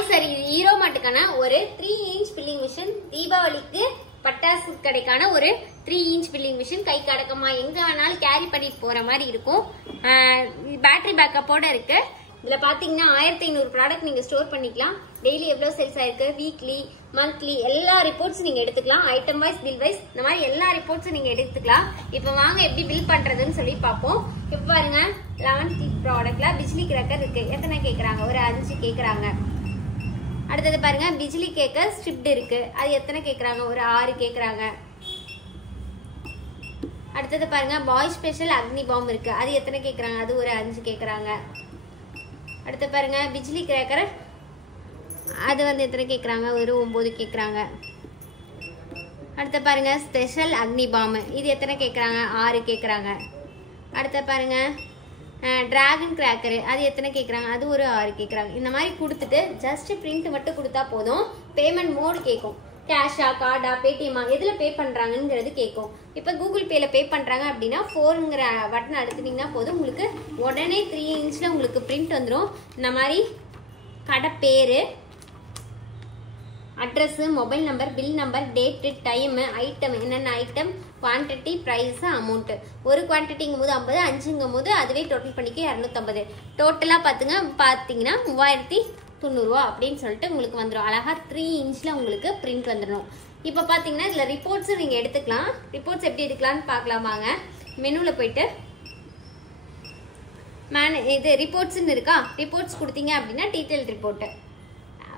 Hi sir, இது hero மாட்டுக்கான ஒரு 3 inch billing machine. தீபாவளிக்கு பட்டாசு கடைக்கான ஒரு 3 இன்ச் பில்லிங் மிஷின். கை கடக்கமா எங்க வேணாலும் கேரி பண்ணிட்டு போற மாதிரி இருக்கும். பேட்டரி பேக்கப்போட இருக்கு. இதுல பாத்தீங்கன்னா 1500 ப்ராடக்ட் நீங்க ஸ்டோர் பண்ணிக்கலாம். டெய்லி எவ்வளவு சேல்ஸ் ஆயிருக்கு, வீக்லி மந்த்லி எல்லா ரிப்போர்ட்ஸ் நீங்க எடுத்துக்கலாம். ஐட்டம் வைஸ், பில் வைஸ், இந்த மாதிரி எல்லா ரிப்போர்ட்ஸும் நீங்க எடுத்துக்கலாம். இப்ப வாங்க எப்படி பில் பண்றதுன்னு சொல்லி பார்ப்போம். இப்ப பாருங்க 11 ப்ராடக்ட்ல பிஜ்லி கிராக்கர் இருக்கு. எத்தனை கேக்குறாங்க? ஒரு 5 கேக்குறாங்க. அடுத்தது பாருங்க பிஜ்லி கேக்கர் ஸ்ட்ரிப்ட் இருக்கு. அது எத்தனை கேக்குறாங்க? ஒரு 6 கேக்குறாங்க. அடுத்தது பாருங்க பாய் ஸ்பெஷல் அக்னி பாம் இருக்கு. அது எத்தனை கேக்குறாங்க? அது ஒரு 5 கேக்குறாங்க. அடுத்து பாருங்க பிஜ்லி கிராக்கர், அது வந்து எத்தனை கேக்குறாங்க? ஒரு 9 கேக்குறாங்க. அடுத்து பாருங்க ஸ்பெஷல் அக்னி பாம், இது எத்தனை கேக்குறாங்க? 6 கேக்குறாங்க. அடுத்து பாருங்க டிராகன் கிராக்கர், அது எத்தனை கேக்குறாங்க? அது ஒரு 6 கேக்குறாங்க. இந்த மாதிரி கொடுத்துட்டு ஜஸ்ட் பிரிண்ட் மட்டும் கொடுத்தா போதும். பேமெண்ட் மோடு கேட்கும். கேஷா, கார்டா, பேடிஎம்மா, எதுல பே பண்றாங்கிறது கேட்கும். இப்ப கூகுள் பேல பே பண்றாங்க அப்படின்னா 4ங்கிற பட்டன் அழுத்தினீங்கன்னா போதும், உங்களுக்கு உடனே 3 இன்ச்ல உங்களுக்கு பிரிண்ட் வந்துடும். இந்த மாதிரி கடை பேரு, address, mobile number, bill number, date, time, item, என்னென்ன ஐட்டம், குவான்டிட்டி, பிரைஸ், அமௌண்ட். ஒரு குவான்டிட்டிங்கும் போது 50, 5ங்கும் போது அதுவே டோட்டல் பண்ணிக்க 250. டோட்டலா பாத்தீங்கன்னா 3090 ரூபா அப்படின்னு சொல்லிட்டு உங்களுக்கு வந்துடும். அழகா 3 இன்ச்ல உங்களுக்கு பிரிண்ட் வந்துடும். இப்ப பாத்தீங்கன்னா இதுல ரிப்போர்ட்ஸ் நீங்க எடுத்துக்கலாம். ரிப்போர்ட்ஸ் எப்படி எடுக்கலாம்னு பார்க்கலாம் வாங்க. மெனுல போயிட்டு இது ரிப்போர்ட்ஸ்ன்னு இருக்கா, ரிப்போர்ட்ஸ் கொடுத்தீங்க அப்படின்னா டீடைல் ரிப்போர்ட்,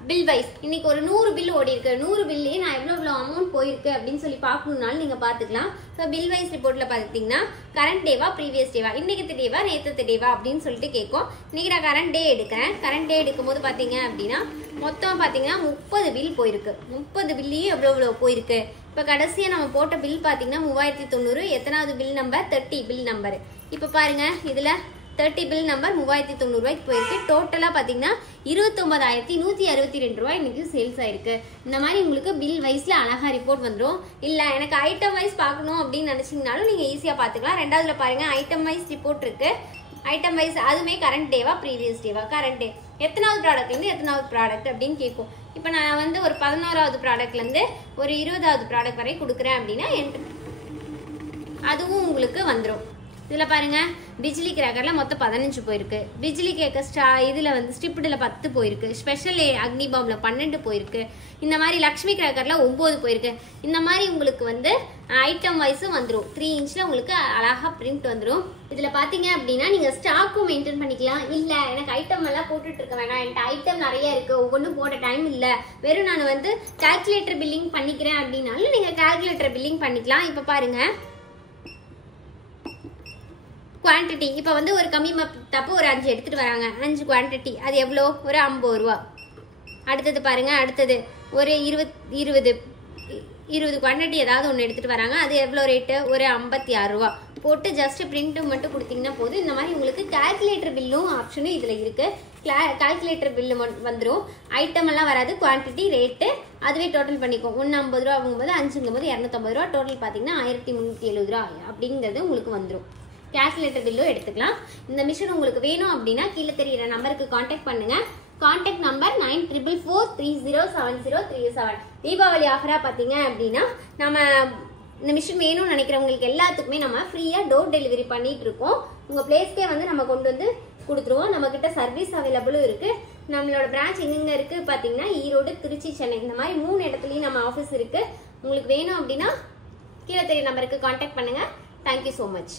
பில் வைஸ். இன்னைக்கு ஒரு 100 பில் ஓடி இருக்கு. 100 பில்லே நான் எவ்வளவு அமௌண்ட் போயிருக்கு அப்படின்னு சொல்லி பார்க்கணும்னாலும் நீங்க பாத்துக்கலாம். ஸோ பில் வைஸ் ரிப்போர்ட்ல பாத்தீங்கன்னா கரண்ட் டேவா, ப்ரீவியஸ் டேவா, இன்னைக்கு டேவா, நேற்று டேவா அப்படின்னு சொல்லிட்டு கேட்கும். இன்னைக்கு நான் கரண்ட் டே எடுக்கிறேன். கரண்ட் டே எடுக்கும் போது பாத்தீங்க அப்படின்னா மொத்தம் பாத்தீங்கன்னா 30 பில் போயிருக்கு. 30 பில்லையும் எவ்வளவு போயிருக்கு. இப்ப கடைசியா நம்ம போட்ட பில் பாத்தீங்கன்னா 3090. எத்தனாவது பில் நம்பர்? 30 bill number. இப்ப பாருங்க இதுல 30 பில் நம்பர் 3090 ரூபாய்க்கு போயிருக்கு. டோட்டலா பாத்தீங்கன்னா 29162 ரூபாய் இன்னைக்கு சேல்ஸ் ஆயிருக்கு. இந்த மாதிரி உங்களுக்கு பில் வைஸ்ல அழகா ரிப்போர்ட் வந்துடும். இல்ல எனக்கு ஐட்டம் வைஸ் பார்க்கணும் அப்படின்னு நினைச்சீங்கனாலும் நீங்க ஈஸியா பாத்துக்கலாம். ரெண்டாவதுல பாருங்க ஐட்டம் வைஸ் ரிப்போர்ட் இருக்கு. ஐட்டம் வைஸ் அதுமே கரண்ட் டேவா, ப்ரீவியஸ் டேவா, கரண்ட் டே, எத்தனாவது ப்ராடக்ட்ல இருந்து எத்தனாவது ப்ராடக்ட் அப்படின்னு கேட்கும். இப்ப நான் வந்து ஒரு 11வது ப்ராடக்ட்ல இருந்து ஒரு 20வது ப்ராடக்ட் வரை கொடுக்குறேன் அப்படின்னா அதுவும் உங்களுக்கு வந்துடும். இதுல பாருங்க பிஜ்லி கிராக்கர்ல மொத்தம் 15 போயிருக்கு. பிஜ்லி கேக்கர் இதுல வந்து ஸ்டிப்டுல 10 போயிருக்கு. ஸ்பெஷல் அக்னி பாம்ல 12 போயிருக்கு. இந்த மாதிரி லக்ஷ்மி கிராக்கர்ல 9 போயிருக்கு. இந்த மாதிரி உங்களுக்கு வந்து ஐட்டம் வைஸும் வந்துடும். 3 இன்ச்ல உங்களுக்கு அழகா பிரிண்ட் வந்துடும். இதுல பாத்தீங்க அப்படின்னா நீங்க ஸ்டாக்கும் மெயின்டைன் பண்ணிக்கலாம். இல்ல எனக்கு ஐட்டம் எல்லாம் போட்டுட்டு இருக்க வேணாம், என்கிட்ட ஐட்டம் நிறைய இருக்கு, ஒவ்வொன்றும் போட டைம் இல்ல, வெறும் நான் வந்து கால்குலேட்டர் பில்லிங் பண்ணிக்கிறேன் அப்படின்னாலும் நீங்க கால்குலேட்டர் பில்லிங் பண்ணிக்கலாம். இப்ப பாருங்க குவான்டிட்டி, இப்ப வந்து ஒரு கம்மி தப்பு ஒரு 5 எடுத்துட்டு வராங்க. 5 குவான்டிட்டி, அது எவ்வளோ? ஒரு 50 ரூபா. அடுத்தது பாருங்க, அடுத்தது ஒரு 20 குவான்டிட்டி ஏதாவது ஒன்று எடுத்துட்டு வராங்க. அது எவ்வளோ ரேட்டு? ஒரு 56 ரூபா. போட்டு ஜஸ்ட் பிரிண்ட் மட்டும் கொடுத்தீங்கன்னா போதும். இந்த மாதிரி உங்களுக்கு கால்குலேட்டர் பில்லும் ஆப்ஷனும் இதுல இருக்கு. கால்குலேட்டர் பில்லு வந்துடும். ஐட்டம் எல்லாம் வராது. குவான்டிட்டி, ரேட்டு அதுவே டோட்டல் பண்ணிக்கும். 150 ரூபா ஆகும்போது 5ங்கும் போது 250 ரூபா. டோட்டல் பாத்தீங்கன்னா 1370 ரூபா அப்படிங்கிறது உங்களுக்கு வந்துடும். கால்குலேட்டர் பில்லும் எடுத்துக்கலாம். இந்த மிஷின் உங்களுக்கு வேணும் அப்படின்னா கீழே தெரியுற நம்பருக்கு கான்டாக்ட் பண்ணுங்க. Contact number 9444307037. தீபாவளி ஆஃபரா பாத்தீங்க அப்படின்னா நம்ம இந்த மிஷின் வேணும்னு நினைக்கிறவங்களுக்கு எல்லாத்துக்குமே நம்ம ஃப்ரீயா டோர் டெலிவரி பண்ணிட்டு இருக்கோம். உங்க பிளேஸ்க்கே வந்து நம்ம கொண்டு வந்து கொடுத்துருவோம். நம்ம கிட்ட சர்வீஸ் அவைலபிளும் இருக்கு. நம்மளோட பிரான்ச் எங்க இருக்கு பாத்தீங்கன்னா ஈரோடு, திருச்சி, சென்னை, இந்த மாதிரி 3 இடத்துலயும் நம்ம ஆஃபீஸ் இருக்கு. உங்களுக்கு வேணும் அப்படின்னா கீழே தெரிய நம்பருக்கு கான்டாக்ட் பண்ணுங்க. Thank you so much.